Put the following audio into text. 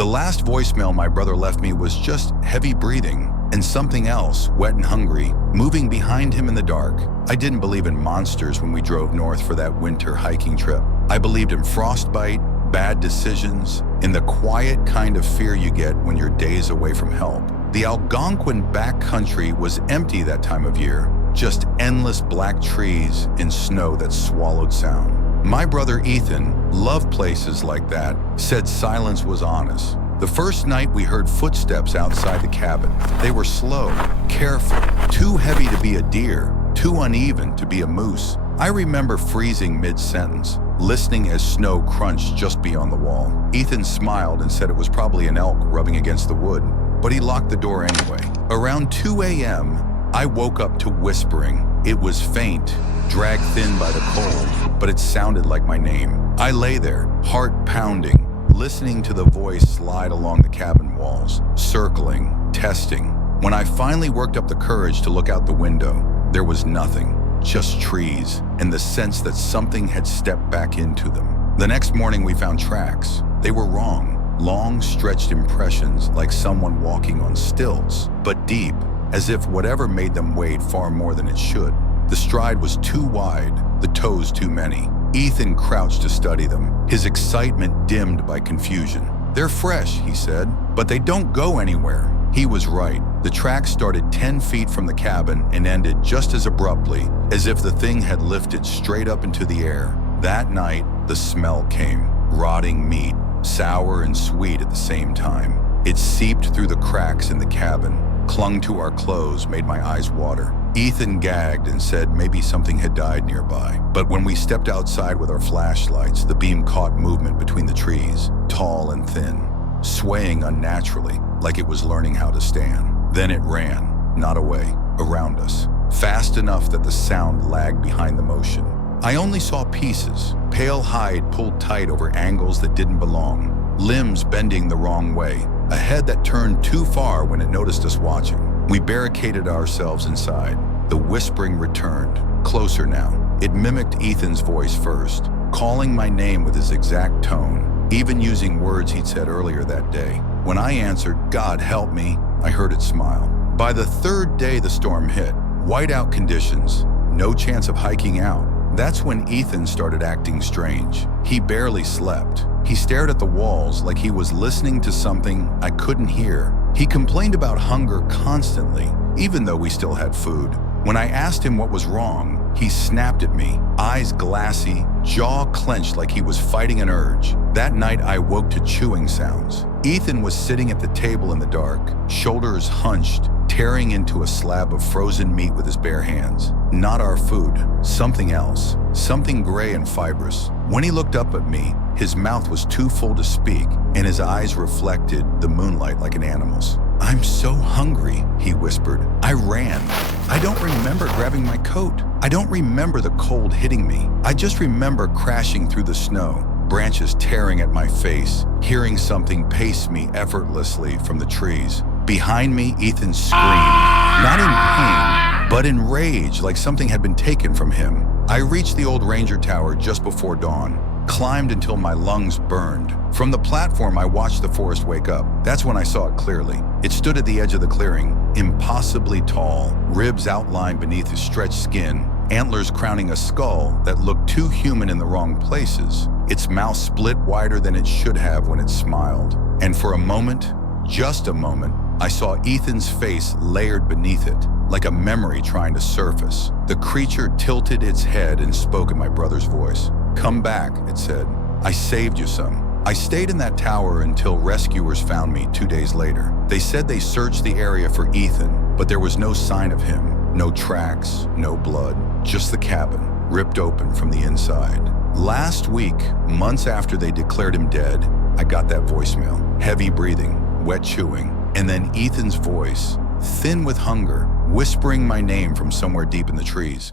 The last voicemail my brother left me was just heavy breathing and something else, wet and hungry, moving behind him in the dark. I didn't believe in monsters when we drove north for that winter hiking trip. I believed in frostbite, bad decisions, in the quiet kind of fear you get when you're days away from help. The Algonquin backcountry was empty that time of year, just endless black trees and snow that swallowed sound. My brother Ethan loved places like that, said silence was honest. The first night we heard footsteps outside the cabin. They were slow, careful, too heavy to be a deer, too uneven to be a moose. I remember freezing mid-sentence, listening as snow crunched just beyond the wall. Ethan smiled and said it was probably an elk rubbing against the wood, but he locked the door anyway. Around 2 a.m., I woke up to whispering. It was faint, dragged thin by the cold, but it sounded like my name. I lay there, heart pounding, listening to the voice slide along the cabin walls, circling, testing. When I finally worked up the courage to look out the window, there was nothing, just trees, and the sense that something had stepped back into them. The next morning we found tracks. They were wrong, long stretched impressions like someone walking on stilts, but deep, as if whatever made them weighed far more than it should. The stride was too wide, the toes too many. Ethan crouched to study them, his excitement dimmed by confusion. They're fresh, he said, but they don't go anywhere. He was right. The tracks started 10 feet from the cabin and ended just as abruptly as if the thing had lifted straight up into the air. That night, the smell came, rotting meat, sour and sweet at the same time. It seeped through the cracks in the cabin, clung to our clothes, made my eyes water. Ethan gagged and said maybe something had died nearby. But when we stepped outside with our flashlights, the beam caught movement between the trees, tall and thin, swaying unnaturally, like it was learning how to stand. Then it ran, not away, around us, fast enough that the sound lagged behind the motion. I only saw pieces, pale hide pulled tight over angles that didn't belong, limbs bending the wrong way, a head that turned too far when it noticed us watching. We barricaded ourselves inside. The whispering returned, closer now. It mimicked Ethan's voice first, calling my name with his exact tone, even using words he'd said earlier that day. When I answered, "God help me," I heard it smile. By the third day the storm hit. Whiteout conditions, no chance of hiking out. That's when Ethan started acting strange. He barely slept. He stared at the walls like he was listening to something I couldn't hear. He complained about hunger constantly, even though we still had food. When I asked him what was wrong, he snapped at me, eyes glassy, jaw clenched like he was fighting an urge. That night I woke to chewing sounds. Ethan was sitting at the table in the dark, shoulders hunched, tearing into a slab of frozen meat with his bare hands. Not our food, something else, something gray and fibrous. When he looked up at me, his mouth was too full to speak, and his eyes reflected the moonlight like an animal's. "I'm so hungry," he whispered. "I ran. I don't remember grabbing my coat. I don't remember the cold hitting me. I just remember crashing through the snow, branches tearing at my face, hearing something pace me effortlessly from the trees. Behind me, Ethan screamed, not in pain, but in rage, like something had been taken from him. I reached the old ranger tower just before dawn, climbed until my lungs burned. From the platform, I watched the forest wake up. That's when I saw it clearly. It stood at the edge of the clearing, impossibly tall, ribs outlined beneath his stretched skin, antlers crowning a skull that looked too human in the wrong places. Its mouth split wider than it should have when it smiled. And for a moment, just a moment, I saw Ethan's face layered beneath it, like a memory trying to surface. The creature tilted its head and spoke in my brother's voice. "Come back," it said. "I saved you some." I stayed in that tower until rescuers found me 2 days later. They said they searched the area for Ethan, but there was no sign of him. No tracks, no blood, just the cabin, ripped open from the inside. Last week, months after they declared him dead, I got that voicemail. Heavy breathing, wet chewing, and then Ethan's voice, thin with hunger, whispering my name from somewhere deep in the trees.